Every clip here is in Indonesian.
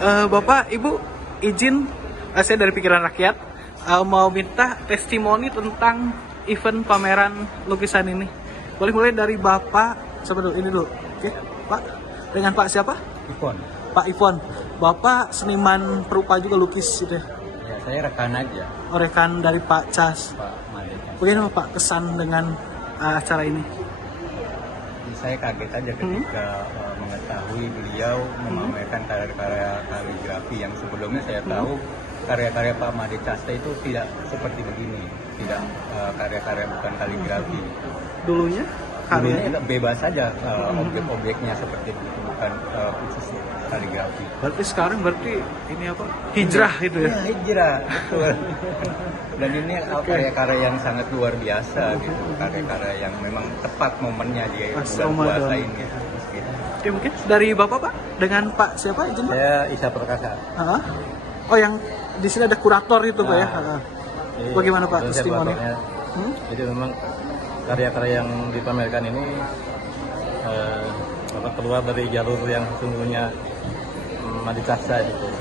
Bapak, Ibu, izin saya dari Pikiran Rakyat mau minta testimoni tentang event pameran lukisan ini. Boleh mulai dari Bapak, siapa dulu? Ini dulu. Oke, Pak. Dengan Pak siapa? Ipon. Pak Ipon. Bapak seniman perupa juga lukis gitu ya? Ya, saya rekan aja. Oh, rekan dari Pak Cas. Pak Malik. Bagaimana Pak kesan dengan acara ini? Saya kaget aja ketika mengetahui beliau memamerkan karya-karya kaligrafi yang sebelumnya saya tahu karya-karya Pak Made Casta itu tidak seperti begini, tidak karya-karya bukan kaligrafi. Dulunya bebas saja objek-objeknya seperti itu, bukan khusus kaligrafi. Berarti sekarang ini apa? Hijrah gitu ya? Ya, hijrah, betul. Dan ini karya-karya yang sangat luar biasa gitu, karya-karya yang memang tepat momennya di bulan puasa ini. Gitu. Oke, mungkin dari Bapak Pak dengan Pak siapa izin Pak? Saya Isa Perkasa. Oh, yang di sini ada kurator itu Pak ya? Jadi, bagaimana Pak testimoni? Jadi memang karya-karya yang dipamerkan ini keluar dari jalur yang sesungguhnya Made Casta gitu.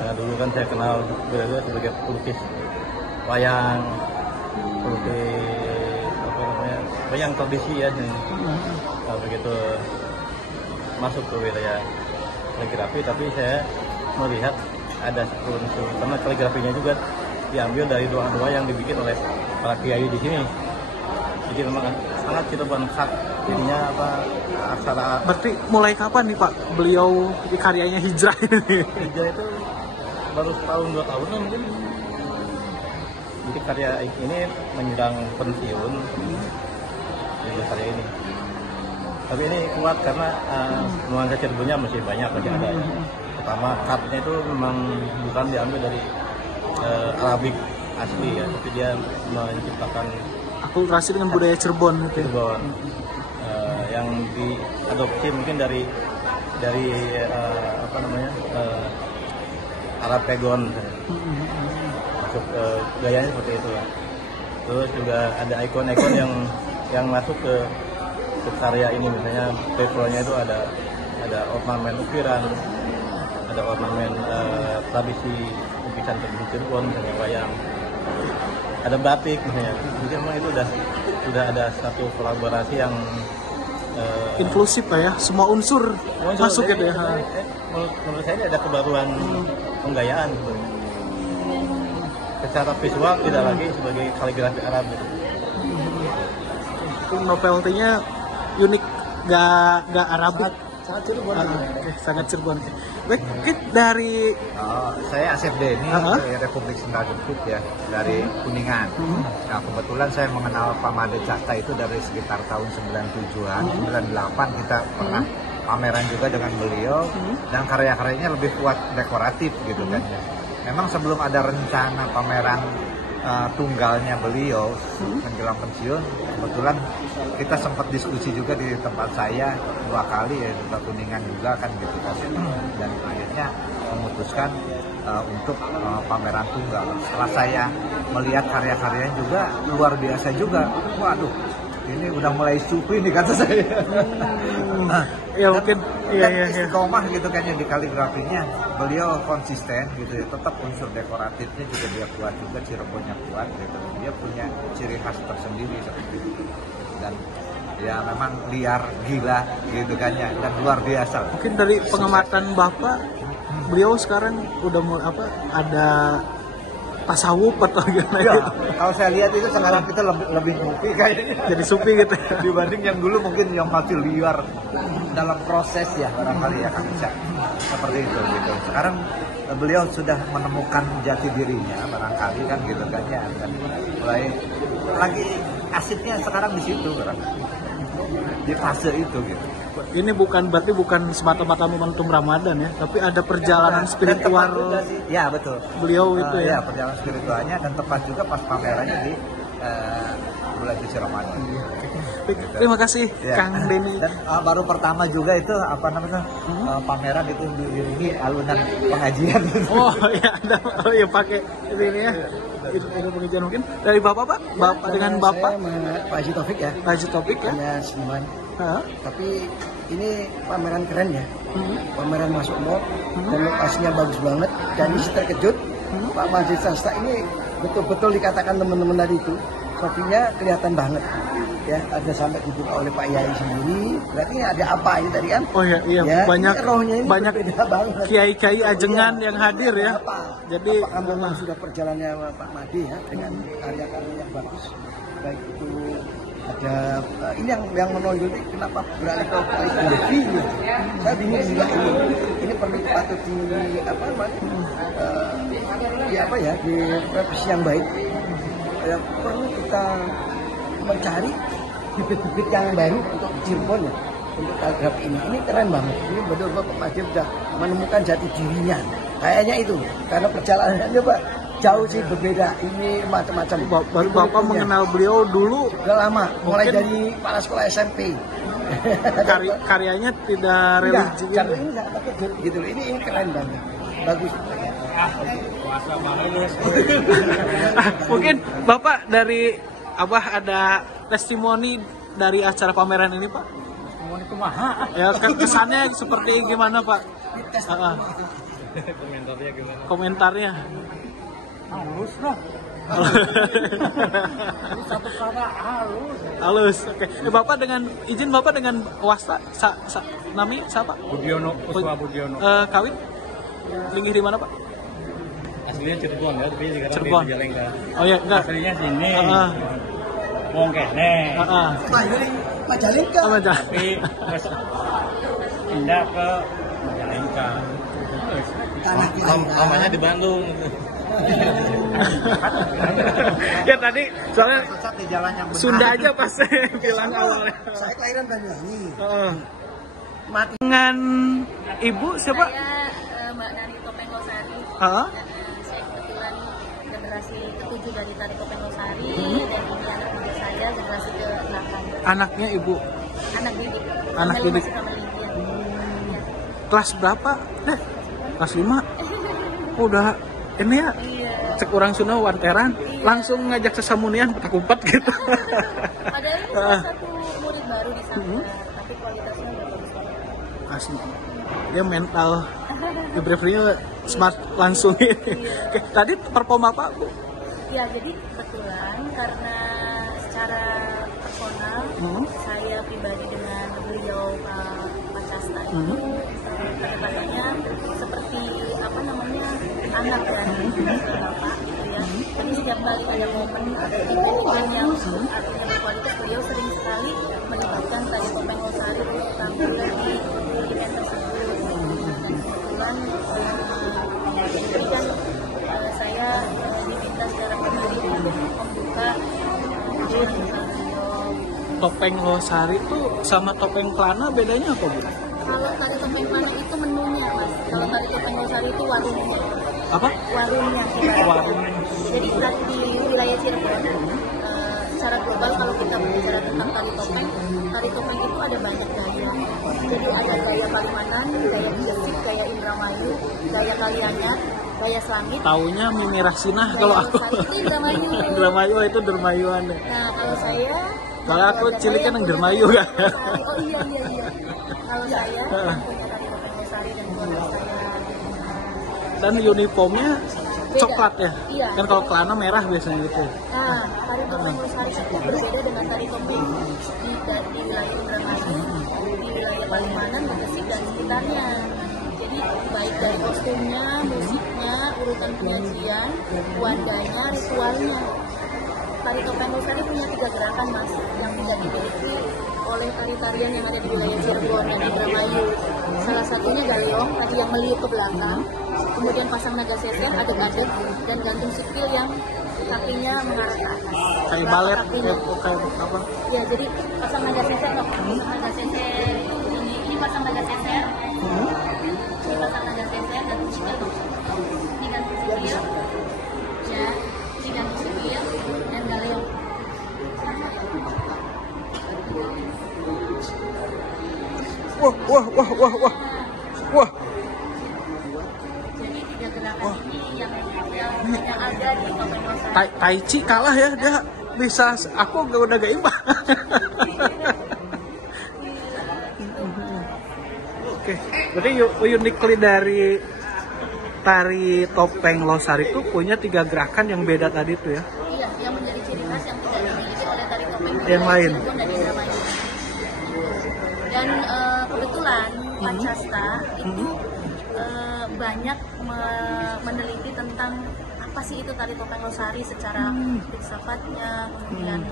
Karena dulu kan saya kenal beliau sebagai pelukis wayang, wayang tradisi ya. Begitu masuk ke wilayah kaligrafi, tapi saya melihat ada unsur karena kaligrafinya juga diambil dari doa-doa yang dibikin oleh para kiai di sini. Jadi memang sangat kita bangsak jadinya aksara. Berarti mulai kapan nih Pak beliau di karyanya hijrah ini? Hijrah itu baru setahun 2 tahun mungkin. Jadi karya ini menjelang pensiun dari karya ini. Tapi ini kuat karena nuansa Cirebonnya masih banyak masih ada. Pertama cutnya itu memang bukan diambil dari Arabik asli ya, tapi dia menciptakan akulturasi dengan budaya Cirebon gitu. Cirebon yang diadopsi mungkin dari Arab Pegon masuk gayanya seperti itu ya. Terus juga ada ikon-ikon yang masuk ke karya ini, misalnya backgroundnya itu ada ornamen ukiran, ada ornamen tradisi lukisan tradisi Cirebon misalnya wayang, ada batik misalnya. Jadi memang itu sudah ada satu kolaborasi yang inklusif Pak ya, semua unsur masuk gitu ya. Menurut saya ini ada kebaruan penggayaan gitu. Secara visual tidak lagi sebagai kaligrafi Arab gitu. Itu novelty-nya unik, gak Arabik. Sangat Cirebon. Sangat Cirebon. Baik, dari saya Asep Denny dari Republik Sendal Gempuk ya, dari Kuningan. Nah, kebetulan saya mengenal Pak Made Casta itu dari sekitar tahun 97-an, 98 kita pernah pameran juga dengan beliau, dan karya-karyanya lebih kuat dekoratif gitu kan ya. Memang sebelum ada rencana pameran tunggalnya beliau menjelang pensiun, kebetulan kita sempat diskusi juga di tempat saya 2 kali ya, di Kuningan juga kan gitu kan, dan akhirnya memutuskan untuk pameran tunggal. Setelah saya melihat karya-karyanya juga luar biasa juga, waduh ini udah mulai supi nih kata saya. Ya mungkin istiqomah gitu kayaknya di kaligrafinya beliau konsisten gitu ya, tetap unsur dekoratifnya juga dia kuat juga, Cirebonnya kuat gitu, dia punya ciri khas tersendiri seperti itu, dan ya memang liar gila gitu kan ya, dan luar biasa. Mungkin dari pengamatan Bapak, beliau sekarang udah ada tasawuf atau gimana ya, gitu? Kalau saya lihat itu sekarang kita lebih sufi kayaknya. Jadi sufi gitu dibanding yang dulu mungkin yang masih liar dalam proses ya, barangkali ya kan bisa seperti itu gitu. Sekarang beliau sudah menemukan jati dirinya barangkali kan gitu kan ya, dan mulai lagi asiknya sekarang di situ barangkali, di fase itu gitu. Ini berarti bukan semata-mata momentum Ramadan ya, tapi ada perjalanan spiritual. Ya betul. Beliau itu ya. Perjalanan spiritualnya, dan tepat juga pas pamerannya di bulan suci Ramadan. Terima kasih Kang Denny. Dan baru pertama juga itu pameran itu diiringi alunan pengajian. Oh ya, ada pakai ini ya. Itu pengajian mungkin dari Bapak Pak? Bapak dengan Bapak? Saya Pak Haji Taufik ya. Pak Haji Taufik ya. Hanya seniman. Tapi ini pameran keren ya. Pameran masuk mall dan lokasinya bagus banget. Dan isi terkejut, Pak Made Casta ini betul-betul dikatakan teman-teman tadi itu, kopinya kelihatan banget. Ya, ada sampai dibuka oleh Pak Yai sendiri. Berarti ada apa ini tadi kan? Oh iya, Ya, banyak ini rohnya ini banyak berbeda banget. kiai-kiai ajengan yang hadir ya. Jadi apakah memang sudah perjalanannya Pak Made ya dengan karya-karya yang bagus, baik itu ada ini yang menonjol ini kenapa beralih ke kaligrafi ya? Saya bingung juga ini perlu patut di apa namanya di apa ya di revisi yang baik ya, perlu kita mencari bibit-bibit yang baru untuk Cirebon ya, untuk kaligrafi ini keren banget. Ini betul-betul Pak Made sudah menemukan jati dirinya kayaknya itu, karena perjalanannya Pak jauh sih berbeda, ini macam-macam. Baru Bapak mengenal beliau dulu sudah lama, mulai dari kepala sekolah SMP. Karyanya tidak religi. Enggak, ini sangat terkejut gitu loh. Ini keren banget, bagus. Mungkin Bapak dari Abah ada testimoni dari acara pameran ini Pak? Testimoni itu mahal. Ya kesannya seperti gimana Pak? Komentarnya gimana? Komentarnya. Halus lah. Satu kata halus. Halus. Oke. Bapak dengan izin Bapak dengan wasta nami siapa? Budiono, Puswa Budiono. Kawin? Linggih di mana Pak? Aslinya Cirebon ya, tapi sekarang Cirebon. di Majalengka. Oh iya, enggak. Aslinya sini. Wong kene. Majalengka. Tapi terus pindah ke Majalengka. Mamanya di Bandung. Ya tadi soalnya Di jalan yang benar. Sunda aja pas bilang awalnya. Saya kelahiran Banyuwangi. Mati dengan ibu siapa? Saya Mbak Nani Topeng Losari. Heeh. Saya kebetulan generasi ke-7 dari Tari Topeng Losari dan ini anak muda saya generasi ke-8. Anaknya ibu. Anak didik. Anak Family didik. masih family, ya. Kelas berapa? Kelas 5. Udah ini ya. Iya. Cek orang Sunda wanteran, langsung ngajak sesamunian petak-umpet gitu. Padahal ini salah satu murid baru di sana, tapi kualitasnya udah bagus banget. Asli. Dia mental debriefnya smart langsung ini. Oke, tadi perform apa Bu? Ya, jadi kebetulan karena secara personal saya pribadi dengan beliau Pak Casta itu kedekatannya seperti apa namanya anak dari bapak gitu ya. Jadi setiap kali ada momen event yang artinya berkualitas, beliau sering sekali melibatkan Tari Topeng Losari untuk tampil di event tersebut. Dan kebetulan ini kan saya diminta secara pribadi untuk membuka booth Topeng Losari itu sama topeng Kelana bedanya apa Bu? Kalau Tari Topeng Kelana itu menunya Mas. Kalau Tari Topeng Losari itu warungnya. Apa? Warungnya. Warung. Jadi di wilayah Cirebon secara global kalau kita berbicara tentang tari topeng itu ada banyak gaya. Jadi ada gaya Palimanan, gaya Gresik, gaya Indramayu, gaya Kalianyar, gaya Selangit. Taunya Mimi Rasinah kalau aku. Itu Indramayu. Indramayu itu dermayuan deh. Nah kalau saya Kalau aku ciliknya yang dermayu kan. Oh iya. Kalau saya punya Tari Topeng Losari dan keluarga saya. Dan uniformnya coklat ya? Iya. Kan kalau Kelana merah biasanya gitu. Nah, Tari Topeng Losari itu berbeda dengan Tari Topeng di wilayah Indramayu, di wilayah Palimanan, Gresik dan sekitarnya. Jadi baik dari kostumnya, musiknya, urutan penyajian, wadahnya, ritualnya. Tari Topeng Losari punya 3 gerakan Mas yang tidak dimiliki oleh tari-tarian yang ada di wilayah Cirebon dan Indramayu. Salah satunya gayong, tadi yang meliuk ke belakang, kemudian pasang naga seser, adeg-adeg, dan gantung sipil yang kakinya mengarah ke atas. Kayak balet, Kakinya. kayak apa? Ya, jadi pasang naga seser, naga seser ini pasang naga seser, ini pasang naga seser dan gantung sipil. Ini gantung sipil, ya, ini gantung sipil dan gayong. Wah. Jadi 3 gerakan ini yang ada di Topeng Losari. Tai Chi kalah ya dia bisa. Aku udah gak imbang. Berarti uniquely dari tari topeng Losari itu punya 3 gerakan yang beda tadi tuh ya? Iya, yang menjadi ciri khas yang tidak dimiliki oleh tari topeng yang lain. dan Indramayu. Dan kebetulan Pancasta itu banyak meneliti tentang apa sih itu tari topeng Losari secara filsafatnya, kemudian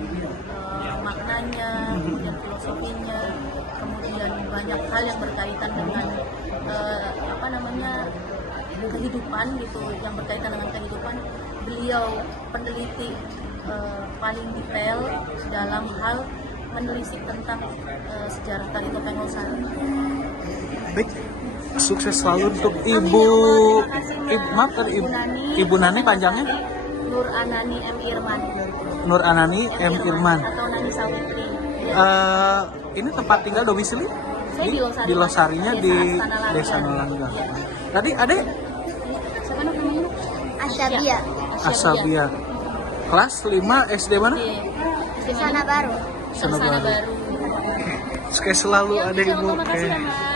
maknanya, kemudian filosofinya, kemudian banyak hal yang berkaitan dengan kehidupan gitu, yang berkaitan dengan kehidupan. Beliau peneliti paling detail dalam hal menelisik tentang sejarah tari topeng Losari. Baik, sukses selalu untuk Ibu Nani panjangnya? Nur Anani M. Irman. Nur Anani M. Irman. Atau Nani Sawitri. Ini tempat tinggal domisili? Saya di Losari. Di Losarinya di Desa Astana Nalangga. Tadi adek? Siapa namanya? Asabia. Asabia. Kelas 5 SD mana? Sana baru. Sana Baru. Sukses selalu Ya, adek Ibu. terima kasih ya, Mas.